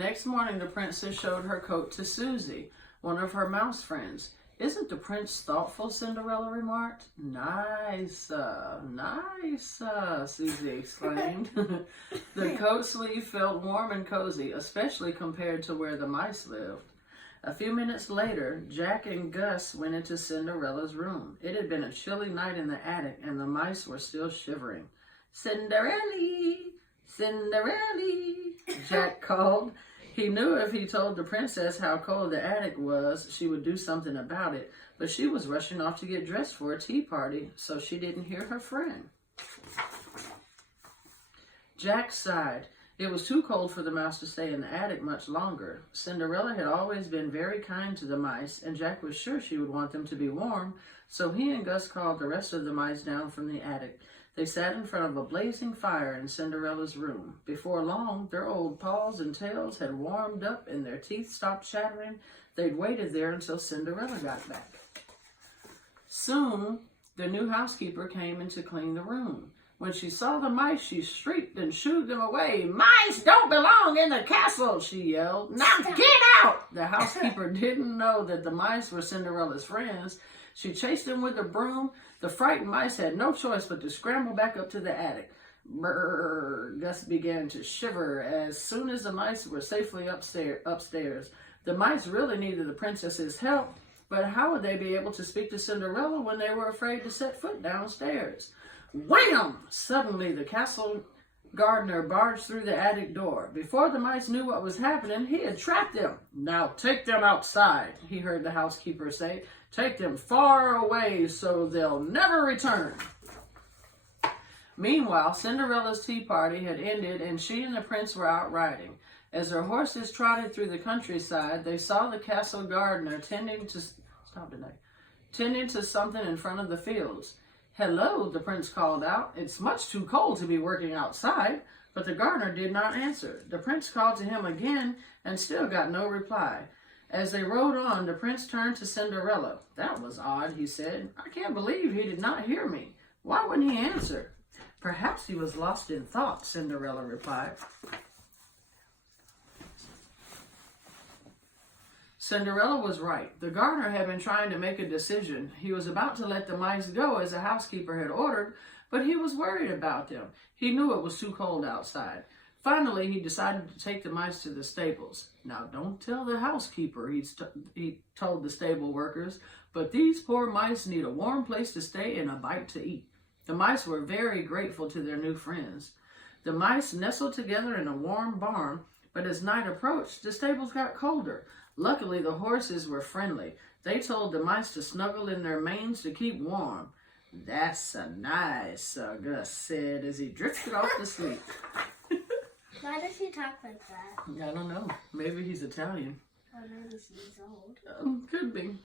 next morning, the princess showed her coat to Susie, one of her mouse friends. "Isn't the prince thoughtful?" Cinderella remarked. Nice, Susie exclaimed. The coat sleeve felt warm and cozy, especially compared to where the mice lived. A few minutes later, Jack and Gus went into Cinderella's room. It had been a chilly night in the attic, and the mice were still shivering. "Cinderella! Cinderella!" Jack called. He knew if he told the princess how cold the attic was, she would do something about it, but she was rushing off to get dressed for a tea party, so she didn't hear her friend. Jack sighed. It was too cold for the mouse to stay in the attic much longer. Cinderella had always been very kind to the mice, and Jack was sure she would want them to be warm, so he and Gus called the rest of the mice down from the attic. They sat in front of a blazing fire in Cinderella's room. Before long, their old paws and tails had warmed up and their teeth stopped chattering. They'd waited there until Cinderella got back. Soon, the new housekeeper came in to clean the room. When she saw the mice, she shrieked and shooed them away. "Mice don't belong in the castle," she yelled. "Now get out!" The housekeeper didn't know that the mice were Cinderella's friends. She chased them with a broom. The frightened mice had no choice but to scramble back up to the attic. Brrr! Gus began to shiver as soon as the mice were safely upstairs. The mice really needed the princess's help, but how would they be able to speak to Cinderella when they were afraid to set foot downstairs? Wham! Suddenly, the castle gardener barged through the attic door. Before the mice knew what was happening, he had trapped them. "Now take them outside," he heard the housekeeper say. "Take them far away so they'll never return." Meanwhile, Cinderella's tea party had ended and she and the prince were out riding. As their horses trotted through the countryside, they saw the castle gardener tending to something in front of the fields. "Hello," the prince called out. "It's much too cold to be working outside." But the gardener did not answer. The prince called to him again and still got no reply. As they rode on, the prince turned to Cinderella. "That was odd," he said. "I can't believe he did not hear me. Why wouldn't he answer?" "Perhaps he was lost in thought," Cinderella replied. Cinderella was right. The gardener had been trying to make a decision. He was about to let the mice go as the housekeeper had ordered, but he was worried about them. He knew it was too cold outside. Finally, he decided to take the mice to the stables. "Now, don't tell the housekeeper," he told the stable workers, "but these poor mice need a warm place to stay and a bite to eat." The mice were very grateful to their new friends. The mice nestled together in a warm barn, but as night approached, the stables got colder. Luckily, the horses were friendly. They told the mice to snuggle in their manes to keep warm. "That's nice," Gus said as he drifted off to sleep. Why does he talk like that? I don't know. Maybe he's Italian. Or maybe he's old. Could be.